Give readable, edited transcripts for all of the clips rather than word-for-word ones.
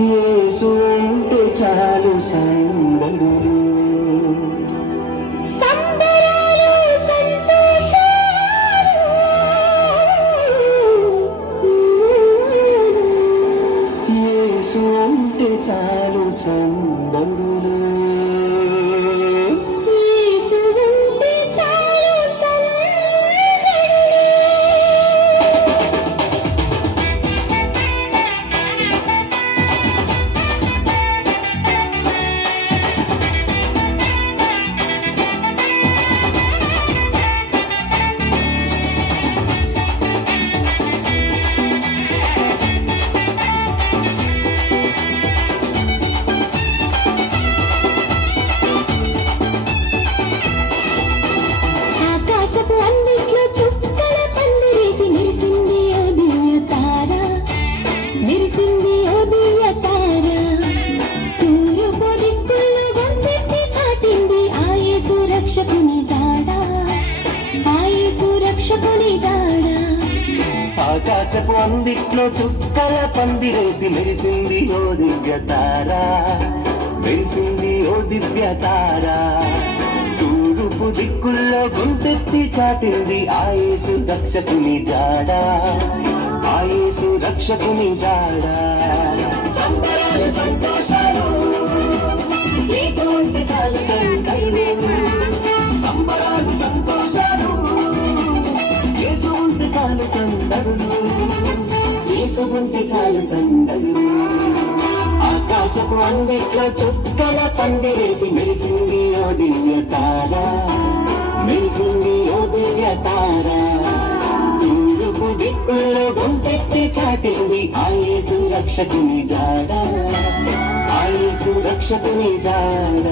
యేసు ఉంటే చాలు సందడులు యేసు ఉంటే చాలు సందడులు ఆకాశపు అందిట్లో చుక్కల పందిరేసి మెరిసింది ఓ దివ్య తార మెరిసింది ఓ దివ్య తార తూర్పు దిక్కుల్లో గొంతెత్తి చాటింది ఆ యేసు రక్షకుని జాడ ఆ యేసు రక్షకుని జాడ సంబరాలు సంతోషాలు యేసు ఉంటే చాలు సంబరాలు సంతోషాలు యేసు ఉంటే చాలు సందడులు యేసు ఉంటే చాలు సందడులు ఆకాశపు అందిట్లో చుక్కల పందిరేసి మెరిసింది ఓ దివ్య తార మెరిసింది ఓ దివ్య తార తూర్పు దిక్కుల్లో గొంతెత్తి చాటింది ఆ యేసు రక్షకుని జాడ ఆ యేసు రక్షకుని జాడ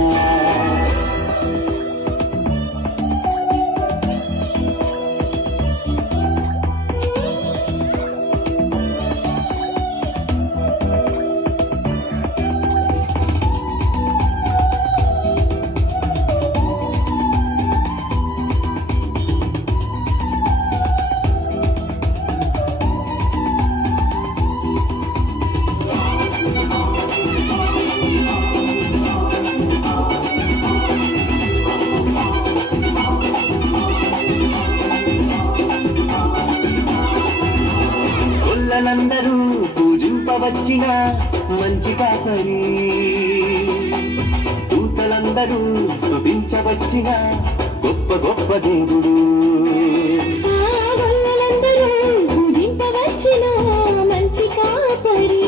అందరూ పూజింపవచ్చిన మంచి కాపరి దూతలందరూ స్తుతించవచ్చిన గొప్ప గొప్ప దేవుడు పూజింపవచ్చిన మంచి కాపరి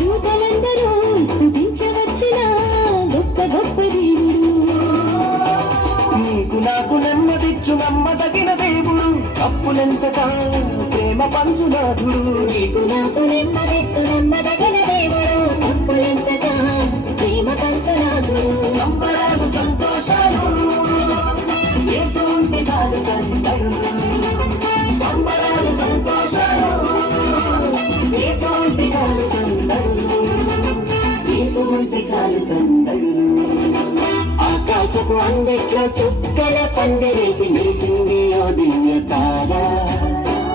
దూతలందరూ స్తుతించవచ్చిన గొప్ప గొప్ప దేవుడు నీకు నాకు నెమ్మదిచ్చు నమ్మదగిన దేవుడు అప్పులెంచక ప్రేమ పంచునాథుడు నీకు నాకు నెమ్మదిచ్చు నమ్మదగిన దేవుడు అప్పులెంచక ప్రేమ పంచునాథుడు సంబరాలు సంతోషాలు యేసు ఉంటే చాలు సందడులు సంబరాలు సంతోషాలు యేసు ఉంటే చాలు సందడులు యేసు ఉంటే చాలు సందడులు ఆకాశపు అందిట్లో చుక్కల పందిరేసి మెరిసింది ఓ దివ్య తార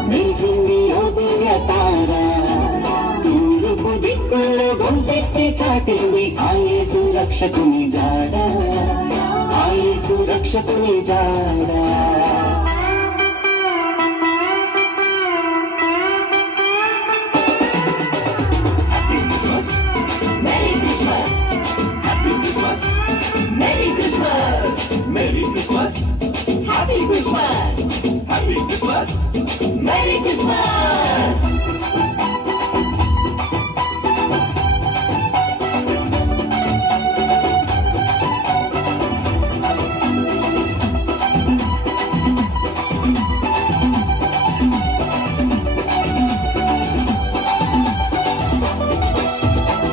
మెరిసింది ఓ దివ్య తార తూర్పు దిక్కుల్లో గొంతెత్తి చాటింది ఆ యేసు రక్షకుని జాడ ఆ యేసు రక్షకుని జాడ Merry Christmas! Happy Christmas! Happy Christmas! Merry Christmas!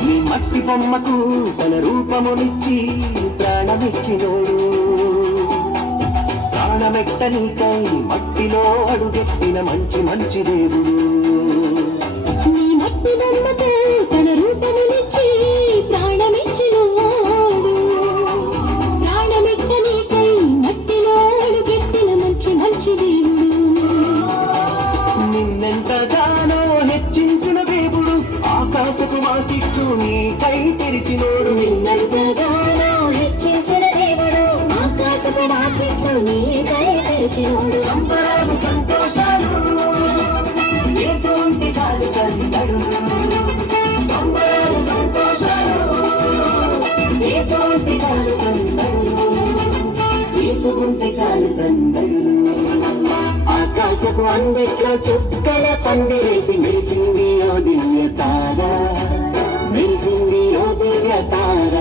ఈ మట్టి బొమ్మకు తన రూపమునిచ్చి ప్రాణమిచ్చినోడు ప్రాణమెట్టనికై మట్టిలో అడుగెట్టిన మంచి మంచి దేవుడు నీ మట్టి బొమ్మకు తన రూపమునిచ్చి ప్రాణమిచ్చినోడు ప్రాణమెట్టనికై మట్టిలో అడుగెట్టిన మంచి మంచి దేవుడు వాకిట్లు నీకై తెరిచినోడు నిన్నలుగానో హెచ్చించిన దేవుడు ఆకాశపు వాకిట్లు నీకై తెరిచినోడు సంబరాలు సంతోషాలు యేసుంటి చాలు సందడు సంబరాలు సంతోషాలు యేసుంటి చాలు సందడు యేసుంటి చాలు సందడు ఆకాశపు అందెట్లో చుక్కల పందిరేసి మెరిసింది ఓ దివ్య తార మెరిసింది ఓ దివ్య తార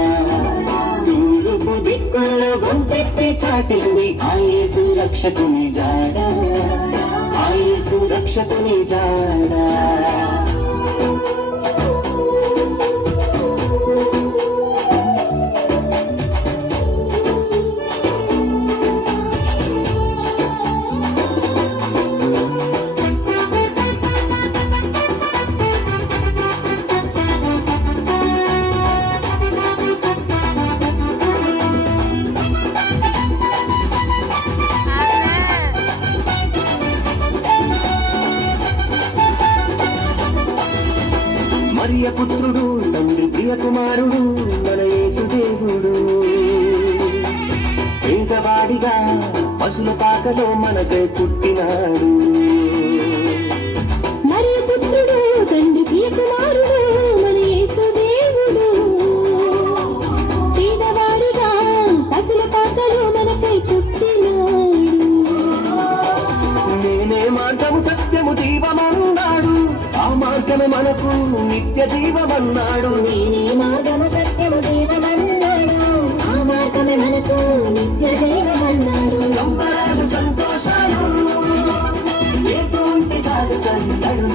తూర్పు దిక్కుల్లో గొంతెత్తి చాటింది ఆ యేసు రక్షకుని జాడ ఆ యేసు రక్షకుని జాడ మరియ పుత్రుడు తండ్రి ప్రియ కుమారుడు మన యేసు దేవుడు పేదవాడిగా పశుల పాకలో మనకై పుట్టినాడు మరియు పుత్రుడు తండ్రి ప్రియ కుమారుడు మన యేసు దేవుడు పేదవాడిగా పసుల పాకలో మనకై పుట్టినాడు నేనే మార్గము సత్యము జీవమన్నాడు ఆ మార్గము మనకు నిత్య జీవమన్నాడు నేనే మార్గము సత్యము జీవమన్నాడు ఆ మార్గమే మనకు నిత్య జీవమన్నాడు సంబరాలు సంతోషాలు యేసుంటి చాలు సందడు